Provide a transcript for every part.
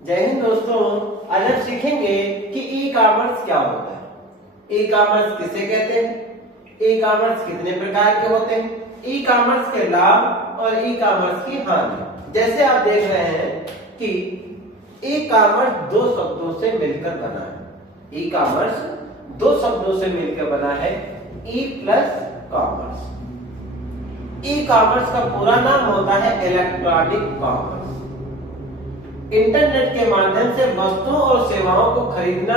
जय हिंद दोस्तों। आज हम सीखेंगे कि ई कॉमर्स क्या होता है, ई कॉमर्स किसे कहते हैं, ई कॉमर्स कितने प्रकार के होते हैं, ई कॉमर्स के लाभ और ई कॉमर्स की हानि। जैसे आप देख रहे हैं कि ई कॉमर्स दो शब्दों से मिलकर बना है। ई कॉमर्स दो शब्दों से मिलकर बना है, E plus commerce. E commerce का पूरा नाम होता है इलेक्ट्रॉनिक कॉमर्स। इंटरनेट के माध्यम से वस्तुओं और सेवाओं को खरीदना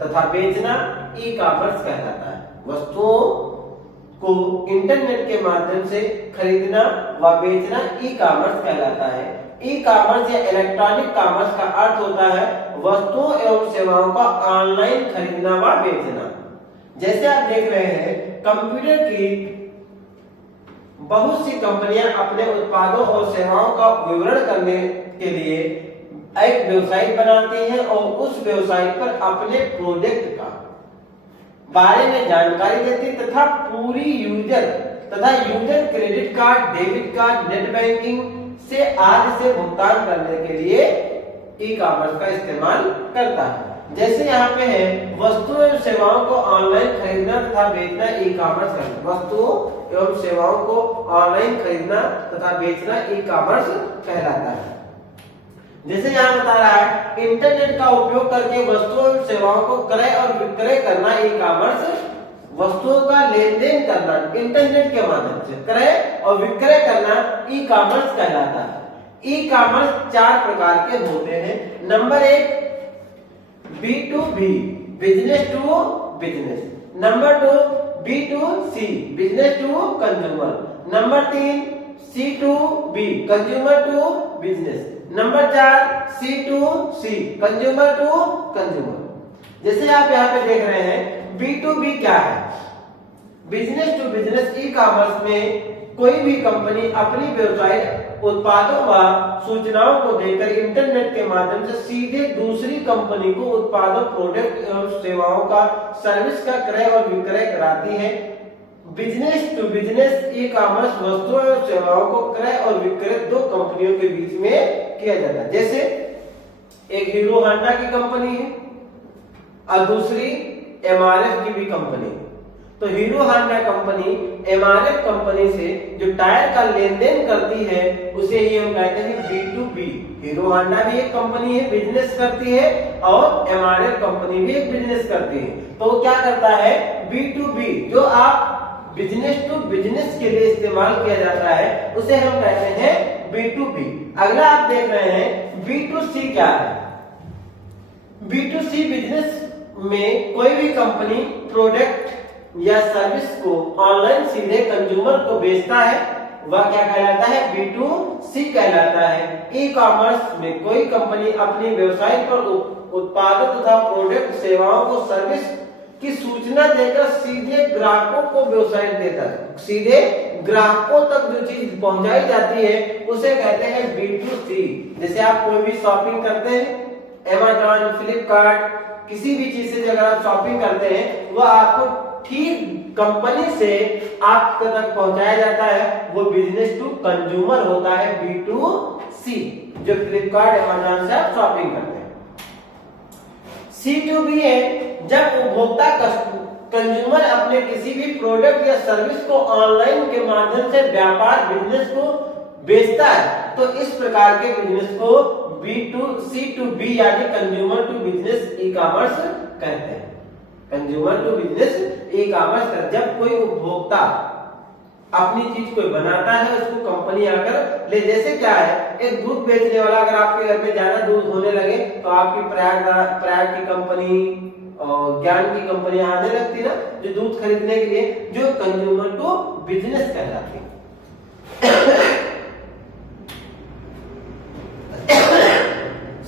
तथा बेचना ई कॉमर्स कहलाता है। वस्तुओं को इंटरनेट के माध्यम से खरीदना व बेचना ई कॉमर्स कहलाता है। ई कॉमर्स या इलेक्ट्रॉनिक कॉमर्स का अर्थ होता है वस्तुओं एवं सेवाओं का ऑनलाइन खरीदना व बेचना। जैसे आप देख रहे हैं, कंप्यूटर की बहुत सी कंपनियां अपने उत्पादों और सेवाओं का विवरण करने के लिए एक वेबसाइट बनाती हैं और उस वेबसाइट पर अपने प्रोडक्ट का बारे में जानकारी देती तथा पूरी user credit card, debit card, net banking से आदि से भुगतान करने के लिए ई कॉमर्स का इस्तेमाल करता है। जैसे यहाँ पे है, वस्तुओं एवं सेवाओं को ऑनलाइन खरीदना तथा बेचना ई कॉमर्स कहलाता है। वस्तुओं एवं सेवाओं को ऑनलाइन खरीदना तथा बेचना ई कॉमर्स कहलाता है। जैसे यहाँ बता रहा है, इंटरनेट का उपयोग करके वस्तुओं और सेवाओं को क्रय और विक्रय करना ई कॉमर्स। वस्तुओं का लेन देन करना इंटरनेट के माध्यम से क्रय और विक्रय करना ई कॉमर्स कहलाता है। ई कॉमर्स चार प्रकार के होते हैं। नंबर एक, B2B, business to business. Number दो, B2C, business to consumer. Number तीन, C2B, consumer to business. Number चार, C2C, कंज्यूमर टू कंज्यूमर। जैसे आप यहाँ पे देख रहे हैं, B2B क्या है? Business to business e commerce में कोई भी कंपनी अपनी वेबसाइट, उत्पादों व सूचनाओं को देकर इंटरनेट के माध्यम से सीधे दूसरी कंपनी को उत्पादों, प्रोडक्ट एवं सेवाओं का, सर्विस का क्रय और विक्रय कराती है। Business to business e commerce वस्तुओं और सेवाओं को क्रय और विक्रय दो कंपनियों के बीच में किया जाता है। जैसे एक हीरो होंडा की कंपनी है और दूसरी MRF की भी कंपनी है। तो hero Honda company MRF company से जो टायर का लेन देन करती है उसे ही हम कहते हैं B2B। हीरो होंडा भी एक कंपनी है, बिजनेस करती है, और MRF कंपनी भी एक बिजनेस करती है। तो क्या करता है, B2B जो आप बिजनेस टू बिजनेस के लिए इस्तेमाल किया जाता है उसे हम कहते हैं B2B। अगला आप देख रहे हैं, B2C क्या है? B2C बिजनेस में कोई भी कंपनी प्रोडक्ट या सर्विस को ऑनलाइन सीधे कंज्यूमर को बेचता है, वह क्या कहलाता है? B2C कहलाता है। ई कॉमर्स में कोई कंपनी अपनी वेबसाइट पर उत्पादों तथा प्रोडक्ट, सेवाओं को, सर्विस की सूचना देकर सीधे ग्राहकों को वेबसाइट देता है। सीधे ग्राहकों तक जो चीज पहुंचाई जाती है उसे कहते हैं B2C। जैसे आप कोई भी शॉपिंग करते हैं, Amazon, फ्लिपकार्ट, किसी भी चीज से अगर आप शॉपिंग करते हैं, वह आपको ठीक कंपनी से आप तक पहुंचाया जाता है, वो बिजनेस टू कंज्यूमर होता है B2C, जो फ्लिपकार्ट, Amazon से आप शॉपिंग करते हैं। C2B है, जब उपभोक्ता कंज्यूमर अपने किसी भी प्रोडक्ट या सर्विस को ऑनलाइन के माध्यम से व्यापार बिजनेस को बेचता है, तो इस प्रकार के बिजनेस को C2B यानी consumer to business e commerce कहते हैं। Consumer to business e commerce, जब कोई उपभोक्ता अपनी चीज कोई बनाता है, उसको कंपनी आकर ले। जैसे क्या है, एक दूध बेचने वाला अगर आपके घर में ज्यादा दूध होने लगे तो आपकी प्रयाग की कंपनी और ज्ञान की कंपनी आने लगती ना, जो दूध खरीदने के लिए, जो कंज्यूमर टू बिजनेस कहलाती है।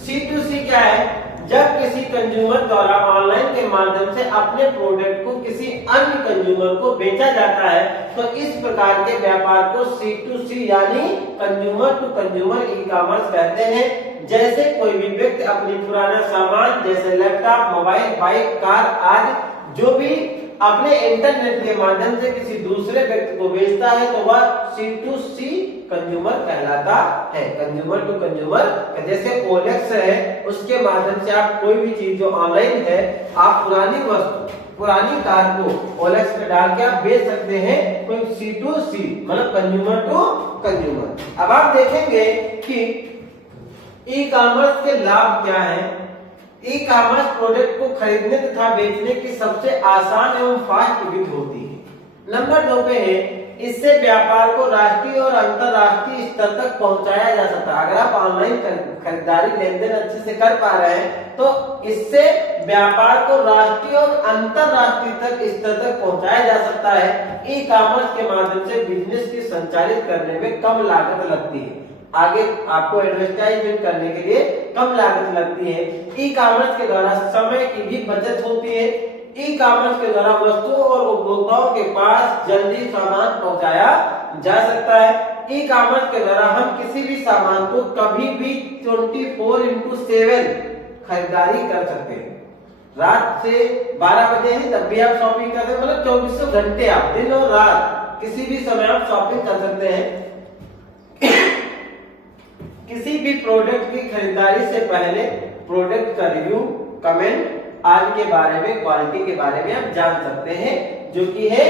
C2C क्या है? जब किसी कंज्यूमर द्वारा ऑनलाइन के माध्यम से अपने प्रोडक्ट को किसी अन्य कंज्यूमर को बेचा जाता है, तो इस प्रकार के व्यापार को C2C यानी consumer to consumer e commerce कहते हैं। जैसे कोई भी व्यक्ति अपनी पुराना सामान जैसे लैपटॉप, मोबाइल, बाइक, कार आदि जो भी अपने इंटरनेट के माध्यम से किसी दूसरे व्यक्ति को बेचता है, तो वह C2C कंज्यूमर कहलाता है। कंज्यूमर टू कंज्यूमर, जैसे OLX है, उसके माध्यम से आप कोई भी चीज जो ऑनलाइन है, आप पुरानी वस्तु, पुरानी कार को OLX पे डाल के आप बेच सकते हैं, कोई C2C मतलब कंज्यूमर टू कंज्यूमर। अब आप देखेंगे कि ई कॉमर्स के लाभ क्या है। ई कॉमर्स प्रोडक्ट को खरीदने तथा बेचने की सबसे आसान एवं फास्ट विधि होती है। नंबर 2 पे है, इससे व्यापार को राष्ट्रीय और अंतरराष्ट्रीय स्तर तक पहुंचाया जा सकता है। अगर आप ऑनलाइन खरीदारी लेन देन अच्छे से कर पा रहे हैं तो इससे व्यापार को राष्ट्रीय और अंतरराष्ट्रीय स्तर तक पहुंचाया जा सकता है। ई कॉमर्स के माध्यम से बिजनेस की संचालित करने में कम लागत लगती है, आगे आपको एडवर्टाइजमेंट करने के लिए कम लागत लगती है। ई कॉमर्स के द्वारा समय की भी बचत होती है। ई कॉमर्स के द्वारा वस्तुओं और उपभोक्ताओं के पास जल्दी सामान पहुंचाया जा सकता है। ई कॉमर्स के द्वारा हम किसी भी सामान को कभी भी 24x7 खरीदारी कर सकते हैं। रात से 12 बजे है तब भी आप शॉपिंग कर सकते हैं, मतलब 24 घंटे आप दिन और रात किसी भी समय आप शॉपिंग कर सकते हैं। किसी भी प्रोडक्ट की खरीदारी से पहले प्रोडक्ट का रिव्यू, कमेंट आदि के बारे में, क्वालिटी के बारे में आप जान सकते हैं, जो कि है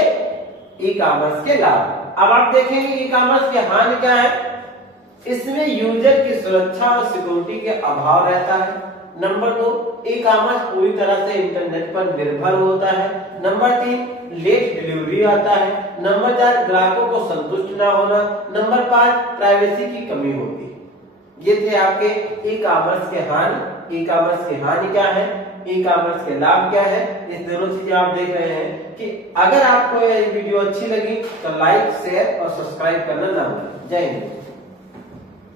ई कॉमर्स के लाभ। अब आप देखेंगे ई कॉमर्स के हानि क्या है। इसमें यूजर की सुरक्षा और सिक्योरिटी के अभाव रहता है। नंबर 2, ई कॉमर्स पूरी तरह से इंटरनेट पर निर्भर होता है। नंबर 3, लेट डिलीवरी आता है। नंबर 4, ग्राहकों को संतुष्ट ना होना। नंबर 5, प्राइवेसी की कमी होती है। ये थे आपके ई कॉमर्स के हानि। ई कॉमर्स की हानि क्या है, ई कॉमर्स के लाभ क्या है, इस दोनों चीजें आप देख रहे हैं। कि अगर आपको ये वीडियो अच्छी लगी तो लाइक, शेयर और सब्सक्राइब करना ना भूलें। जय हिंद।